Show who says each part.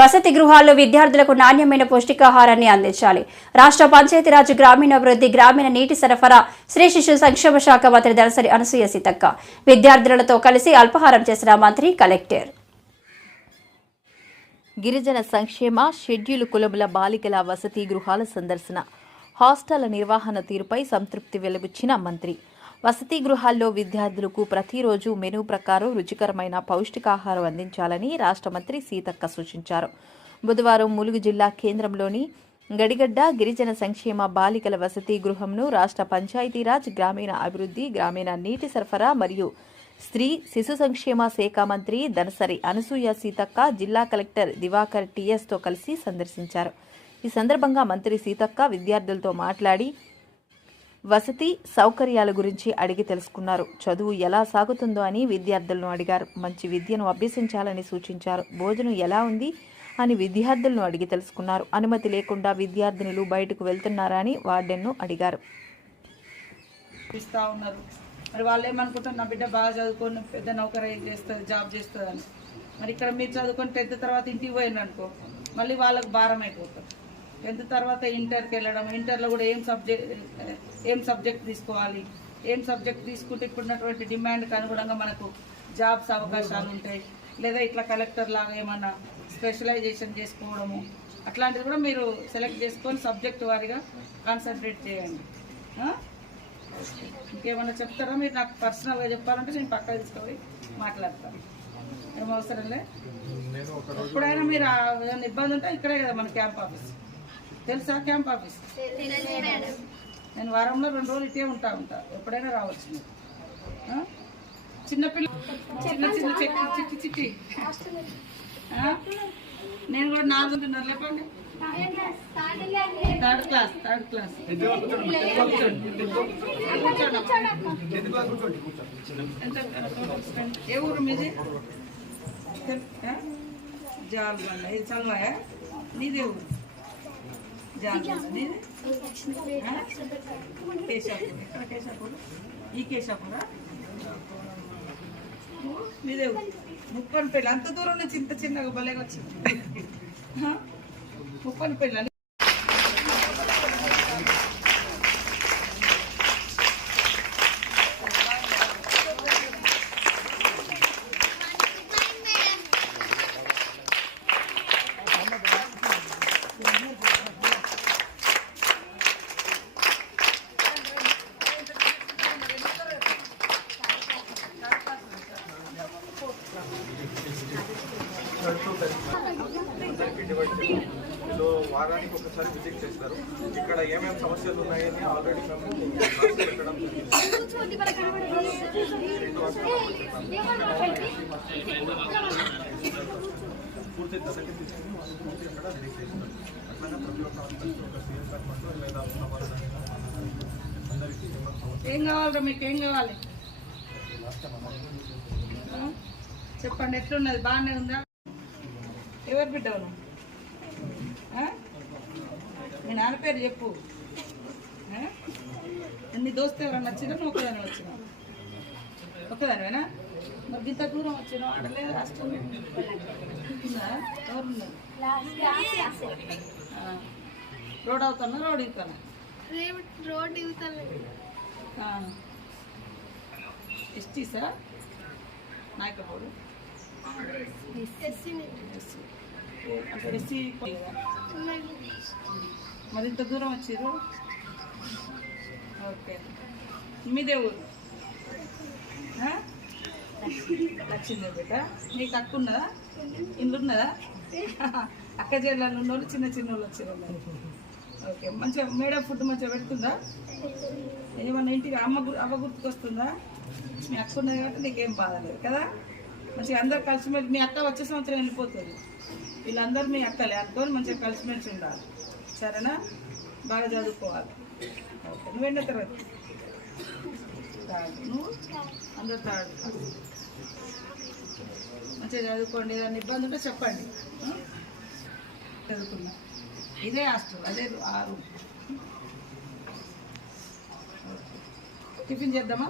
Speaker 1: వసతి గృహాల్లో విద్యార్థులకు నాణ్యమైన పౌష్టికాహారాన్ని అందించాలి. రాష్ట్ర పంచాయతీరాజ్ గ్రామీణాభివృద్ధి గ్రామీణ నీటి సరఫరా శ్రీ శిశు సంక్షేమ శాఖ మంత్రి దళసరి అనసూయ సీతక్క విద్యార్థులతో కలిసి అల్పాహారం చేసిన మంత్రి కలెక్టర్.
Speaker 2: గిరిజన సంక్షేమ షెడ్యూల్ కులముల బాలికల వసతి గృహాల సందర్శన హాస్టళ్ళ నిర్వహణ తీరుపై సంతృప్తి వెలుబుచ్చిన మంత్రి. వసతి గృహాల్లో విద్యార్థులకు ప్రతిరోజు మెనూ ప్రకారం రుచికరమైన పౌష్టికాహారం అందించాలని రాష్ట్ర మంత్రి సీతక్క సూచించారు. బుధవారం ములుగు జిల్లా కేంద్రంలోని గడిగడ్డ గిరిజన సంక్షేమ బాలికల వసతి గృహంను రాష్ట్ర పంచాయతీరాజ్ గ్రామీణ అభివృద్ధి గ్రామీణ నీటి సరఫరా మరియు స్త్రీ శిశు సంక్షేమ శాఖ మంత్రి దనసరి అనసూయ సీతక్క జిల్లా కలెక్టర్ దివాకర్ టీఎస్తో కలిసి సందర్శించారు. ఈ సందర్భంగా మంత్రి సీతక్క విద్యార్థులతో మాట్లాడి వసతి సౌకర్యాల గురించి అడిగి తెలుసుకున్నారు. చదువు ఎలా సాగుతుందో అని విద్యార్థులను అడిగారు. మంచి విద్యను అభ్యసించాలని సూచించారు. భోజనం ఎలా ఉంది అని విద్యార్థులను అడిగి తెలుసుకున్నారు. అనుమతి లేకుండా విద్యార్థినులు బయటకు వెళ్తున్నారా అని వార్డెన్ను అడిగారు.
Speaker 3: ఇస్తూ ఉన్నారు. మరి వాళ్ళు ఏమనుకుంటారు నా బిడ్డ బాగా చదువుకొని పెద్ద నౌకరీ చేస్తుంది జాబ్ చేస్తుందని. మరి ఇక్కడ మీరు చదువుకొని టెన్త్ తర్వాత ఇంటికి పోయింది అనుకో మళ్ళీ వాళ్ళకు భారం అయిపోతుంది. టెన్త్ తర్వాత ఇంటర్కి వెళ్ళడం ఇంటర్లో కూడా ఏం సబ్జెక్ట్ ఏం సబ్జెక్ట్ తీసుకోవాలి? ఏం సబ్జెక్ట్ తీసుకుంటే ఇప్పుడున్నటువంటి డిమాండ్కి అనుగుణంగా మనకు జాబ్స్ అవకాశాలు ఉంటాయి. లేదా ఇట్లా కలెక్టర్ లాగా ఏమన్నా స్పెషలైజేషన్ చేసుకోవడము అట్లాంటిది కూడా మీరు సెలెక్ట్ చేసుకొని సబ్జెక్ట్ వారిగా కాన్సన్ట్రేట్ చేయండి. ఇంకేమన్నా చెప్తారా? మీరు నాకు పర్సనల్గా చెప్పాలంటే నేను పక్కన తీసుకొని మాట్లాడతాను. ఏం అవసరంలే ఎప్పుడైనా మీరు ఏమైనా ఇబ్బంది ఉంటే ఇక్కడే కదా మన క్యాంప్ ఆఫీస్. తెలుసా క్యాంప్ ఆఫీస్? నేను వారంలో రెండు రోజులు ఇటే ఉంటా ఉంటా. ఎప్పుడైనా రావచ్చు మీరు? చిన్నపిల్ల చిన్న చిన్న చెట్టి చిట్టి. చిట్టి? నేను కూడా నాలుగున్నర లేపండి. Third class third class? ఏ ఊరు మీది? జాల్బండ ఇది చల్వాయా నీదే ఊరు? కేశాపూర్ ఈ కేశాపూరా మీదే ముప్పని పెళ్ళి అంత దూరం నుంచి ఇంత చిన్నగా భలేగా వచ్చింది. ముప్పని పెళ్ళి
Speaker 4: సో వారానికి ఒకసారి విజిట్ చేస్తారు. ఇక్కడ ఏమేమి సమస్యలు ఉన్నాయని ఆల్రెడీ మేము పెట్టడం పూర్తి దశకి తీసుకుని వాళ్ళు పూర్తి అక్కడ రిలీజ్ చేస్తారు అట్లానే ప్రతి ఒక్క హాస్పిటల్ ఒక సీఎస్ కట్మంటో లేదా ఉన్న వాళ్ళని అందరికీ
Speaker 3: ఏం కావాలరా మీకు? ఏం కావాలి? చెప్పండి ఎట్లున్నది? బాగానే ఉందా? ఎవరు బిడ్డ నువ్వు? మీ నాన్న పేరు చెప్పు? నీ దోస్తు ఎవరన్నా వచ్చినా నువ్వు ఒకదాని వచ్చినా ఒక్కదానివేనా? మరి ఇంత దూరం వచ్చినా అడలేదు రాష్ట్రం. రోడ్ అవుతానా? రోడ్ ఇవ్వతానా?
Speaker 5: రోడ్ దిగుతాను
Speaker 3: ఎస్టీ సార్ నాయకపోడు? ఎస్సీ. అక్కడ ఎస్సీ మరి ఇంత దూరం వచ్చారు ఓకే. మీదే ఊరు? ఆ? బిడ్డ నీకు అక్క ఉన్నదా? ఇల్లు ఉన్నదా అక్క చెల్లెలు ఉన్నోళ్ళు చిన్న చిన్న వాళ్ళు వచ్చారు ఓకే. మంచిగా మేడం ఫుడ్ మంచిగా పెడుతుందా? ఏమన్నా ఇంటికి అమ్మ గు- గుర్తుకొస్తుందా? మీ అక్క ఉన్నది కాబట్టి నీకేం బాధ లేదు కదా? మంచిగా అందరు కలిసి మీ అక్క వచ్చే సంవత్సరం వెళ్ళిపోతుంది. వీళ్ళందరూ మీ అక్కలే అనుకొని మంచిగా కలిసిమెలిసి ఉండాలి. సరేనా? బాగా చదువుకోవాలి. ఓకే నువ్వు ఎన్నో తరగతి? తాగు నువ్వు? అందరు థర్డ్ మంచిగా చదువుకోండి. ఏదైనా ఇబ్బంది ఉంటే చెప్పండి. చదువుకున్నా ఇదే హాస్టల్ అదే ఆరు టిఫిన్ చేద్దామా?